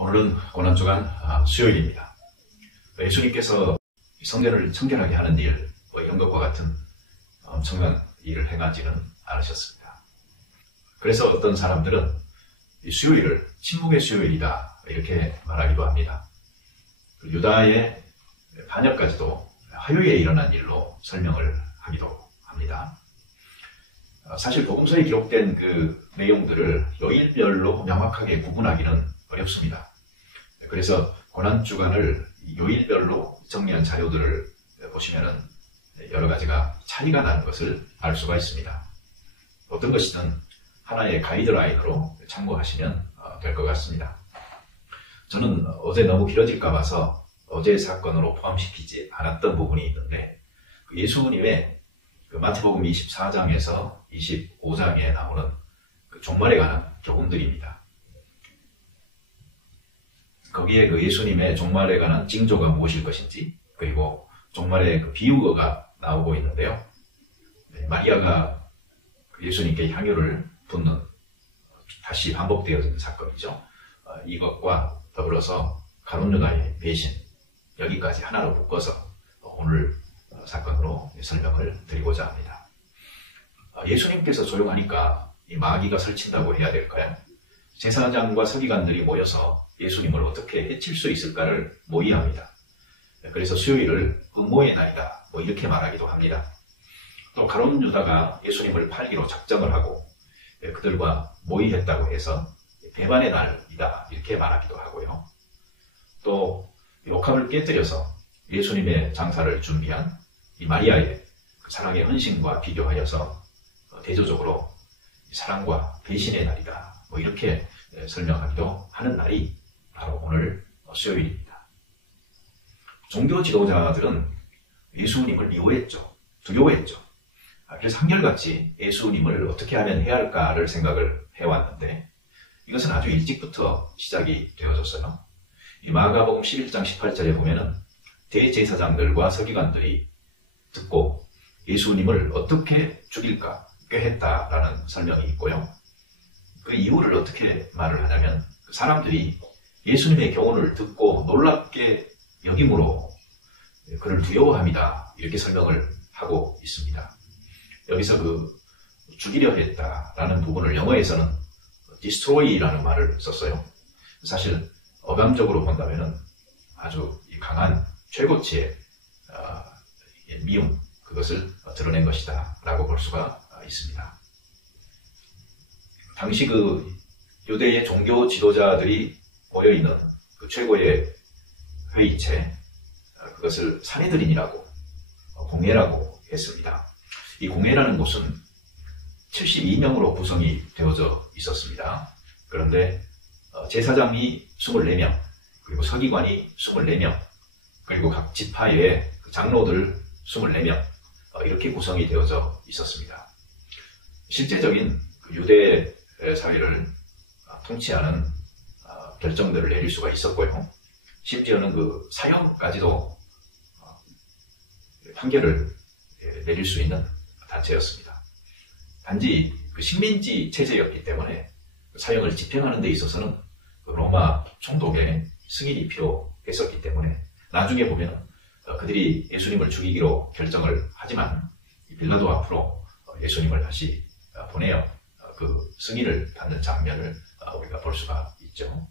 오늘은 고난주간 수요일입니다. 예수님께서 성전을 청결하게 하는 일, 이런 것과 같은 엄청난 일을 행하지는 않으셨습니다. 그래서 어떤 사람들은 이 수요일을 침묵의 수요일이다 이렇게 말하기도 합니다. 유다의 반역까지도 화요일에 일어난 일로 설명을 하기도 합니다. 사실 복음서에 기록된 그 내용들을 요일별로 명확하게 구분하기는 어렵습니다. 그래서 고난주간을 요일별로 정리한 자료들을 보시면은 여러 가지가 차이가 나는 것을 알 수가 있습니다. 어떤 것이든 하나의 가이드라인으로 참고하시면 될 것 같습니다. 저는 어제 너무 길어질까 봐서 어제의 사건으로 포함시키지 않았던 부분이 있는데, 예수님의 마태복음 24장에서 25장에 나오는 그 종말에 관한 교훈들입니다. 거기에 그 예수님의 종말에 관한 징조가 무엇일 것인지, 그리고 종말의 그 비유어가 나오고 있는데요. 마리아가 예수님께 향유를 붓는, 다시 반복되어진 사건이죠. 이것과 더불어서 가룟 유다의 배신, 여기까지 하나로 묶어서 오늘 사건으로 설명을 드리고자 합니다. 예수님께서 조용하니까 이 마귀가 설친다고 해야 될까요? 제사장과 서기관들이 모여서 예수님을 어떻게 해칠 수 있을까를 모의합니다. 그래서 수요일을 음모의 날이다 이렇게 말하기도 합니다. 또 가룟 유다가 예수님을 팔기로 작정을 하고 그들과 모의했다고 해서 배반의 날이다 이렇게 말하기도 하고요. 또 옥합을 깨뜨려서 예수님의 장사를 준비한 이 마리아의 사랑의 헌신과 비교하여서 대조적으로 사랑과 배신의 날이다 이렇게 설명하기도 하는 날이 바로 오늘 수요일입니다. 종교 지도자들은 예수님을 미워했죠. 두려워했죠. 그래서 한결같이 예수님을 어떻게 하면 해야 할까를 생각을 해왔는데, 이것은 아주 일찍부터 시작이 되어졌어요. 이 마가복음 11장 18절에 보면은 대제사장들과 서기관들이 듣고 예수님을 어떻게 죽일까 꾀했다라는 설명이 있고요. 그 이유를 어떻게 말을 하냐면, 사람들이 예수님의 교훈을 듣고 놀랍게 여김으로 그를 두려워합니다 이렇게 설명을 하고 있습니다. 여기서 죽이려 했다라는 부분을 영어에서는 destroy라는 말을 썼어요. 사실 어감적으로 본다면은 아주 강한 최고치의 미움, 그것을 드러낸 것이다 라고 볼 수가 있습니다. 당시 유대의 종교 지도자들이 모여있는 그 최고의 회의체, 그것을 산헤드린이라고, 공회라고 했습니다. 이 공회라는 곳은 72명으로 구성이 되어져 있었습니다. 그런데 제사장이 24명, 그리고 서기관이 24명, 그리고 각 지파의 장로들 24명, 이렇게 구성이 되어져 있었습니다. 실제적인 유대 사회를 통치하는 결정들을 내릴 수가 있었고요. 심지어는 사형까지도 판결을 내릴 수 있는 단체였습니다. 단지 식민지 체제였기 때문에 사형을 집행하는 데 있어서는 로마 총독의 승인이 필요했었기 때문에 나중에 보면 그들이 예수님을 죽이기로 결정을 하지만 빌라도 앞으로 예수님을 다시 보내어 그 승인을 받는 장면을 우리가 볼 수가 있죠.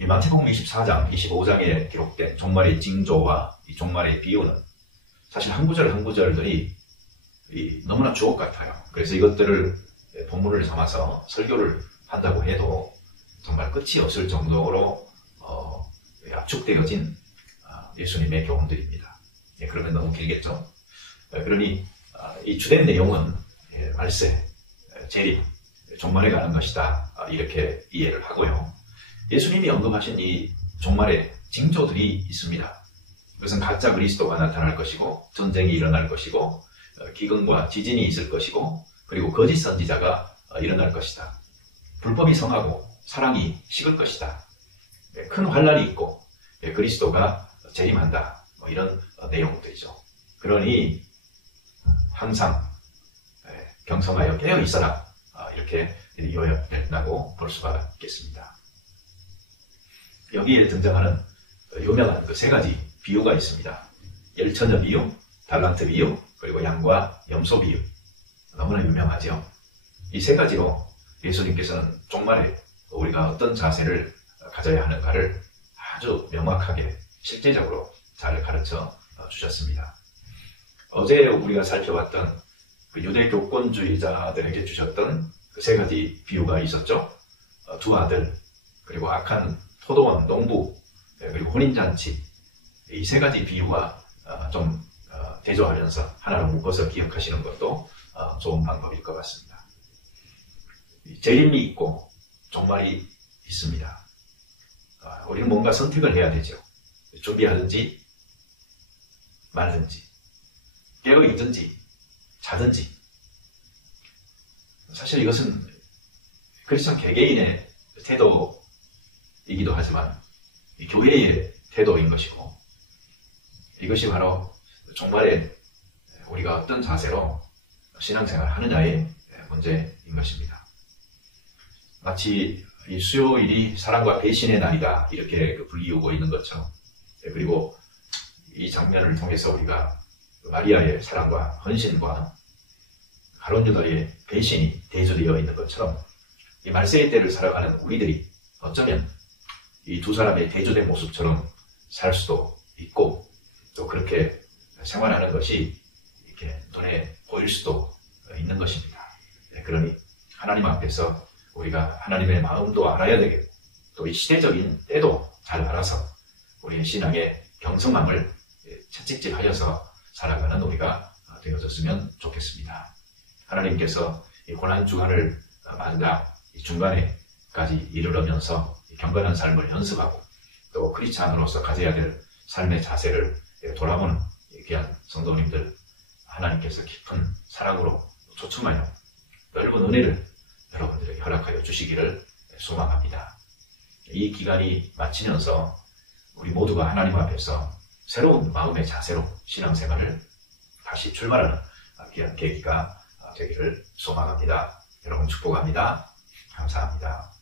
이 마태복음 24장, 25장에 기록된 종말의 징조와 이 종말의 비유는 사실 한 구절 한 구절들이 너무나 주옥 같아요. 그래서 이것들을 본문을 삼아서 설교를 한다고 해도 정말 끝이 없을 정도로 압축되어진 예수님의 교훈들입니다. 그러면 너무 길겠죠. 그러니 이 주된 내용은 말세, 재림, 종말에 가는 것이다 이렇게 이해를 하고요. 예수님이 언급하신 이 종말의 징조들이 있습니다. 그것은 가짜 그리스도가 나타날 것이고, 전쟁이 일어날 것이고, 기근과 지진이 있을 것이고, 그리고 거짓 선지자가 일어날 것이다. 불법이 성하고 사랑이 식을 것이다. 큰 환난이 있고 그리스도가 재림한다. 이런 내용들이죠. 그러니 항상 경성하여 깨어 있어라. 이렇게 요약된다고 볼 수가 있겠습니다. 여기에 등장하는 유명한 그 세 가지 비유가 있습니다. 열처녀 비유, 달란트 비유, 그리고 양과 염소 비유. 너무나 유명하죠. 이 세 가지로 예수님께서는 종말에 우리가 어떤 자세를 가져야 하는가를 아주 명확하게 실제적으로 잘 가르쳐 주셨습니다. 어제 우리가 살펴봤던 그 유대 교권주의자들에게 주셨던 그 세 가지 비유가 있었죠. 두 아들, 그리고 악한 포도원 농부, 그리고 혼인잔치. 이 세 가지 비유와 좀 대조하면서 하나로 묶어서 기억하시는 것도 좋은 방법일 것 같습니다. 재림이 있고 종말이 있습니다. 우리는 뭔가 선택을 해야 되죠. 준비하든지 말든지, 깨어있든지 자든지. 사실 이것은 크리스천 개개인의 태도이기도 하지만 교회의 태도인 것이고, 이것이 바로 종말에 우리가 어떤 자세로 신앙생활을 하느냐의 문제인 것입니다. 마치 이 수요일이 사랑과 배신의 날이다 이렇게 불리우고 있는 것처럼, 그리고 이 장면을 통해서 우리가 마리아의 사랑과 헌신과 가룟 유다의 배신이 대조되어 있는 것처럼, 이 말세의 때를 살아가는 우리들이 어쩌면 이 두 사람의 대조된 모습처럼 살 수도 있고, 또 그렇게 생활하는 것이 이렇게 눈에 보일 수도 있는 것입니다. 그러니 하나님 앞에서 우리가 하나님의 마음도 알아야 되겠고, 또 이 시대적인 때도 잘 알아서 우리의 신앙의 경성함을 채찍질하여서 살아가는 우리가 되어졌으면 좋겠습니다. 하나님께서 이 고난주간을 마지막 중간에까지 이르러면서 경건한 삶을 연습하고, 또 크리스찬으로서 가져야 될 삶의 자세를 돌아보는 귀한 성도님들, 하나님께서 깊은 사랑으로 초청하여 넓은 은혜를 여러분들에게 허락하여 주시기를 소망합니다. 이 기간이 마치면서 우리 모두가 하나님 앞에서 새로운 마음의 자세로 신앙생활을 다시 출발하는 귀한 계기가 되기를 소망합니다. 여러분 축복합니다. 감사합니다.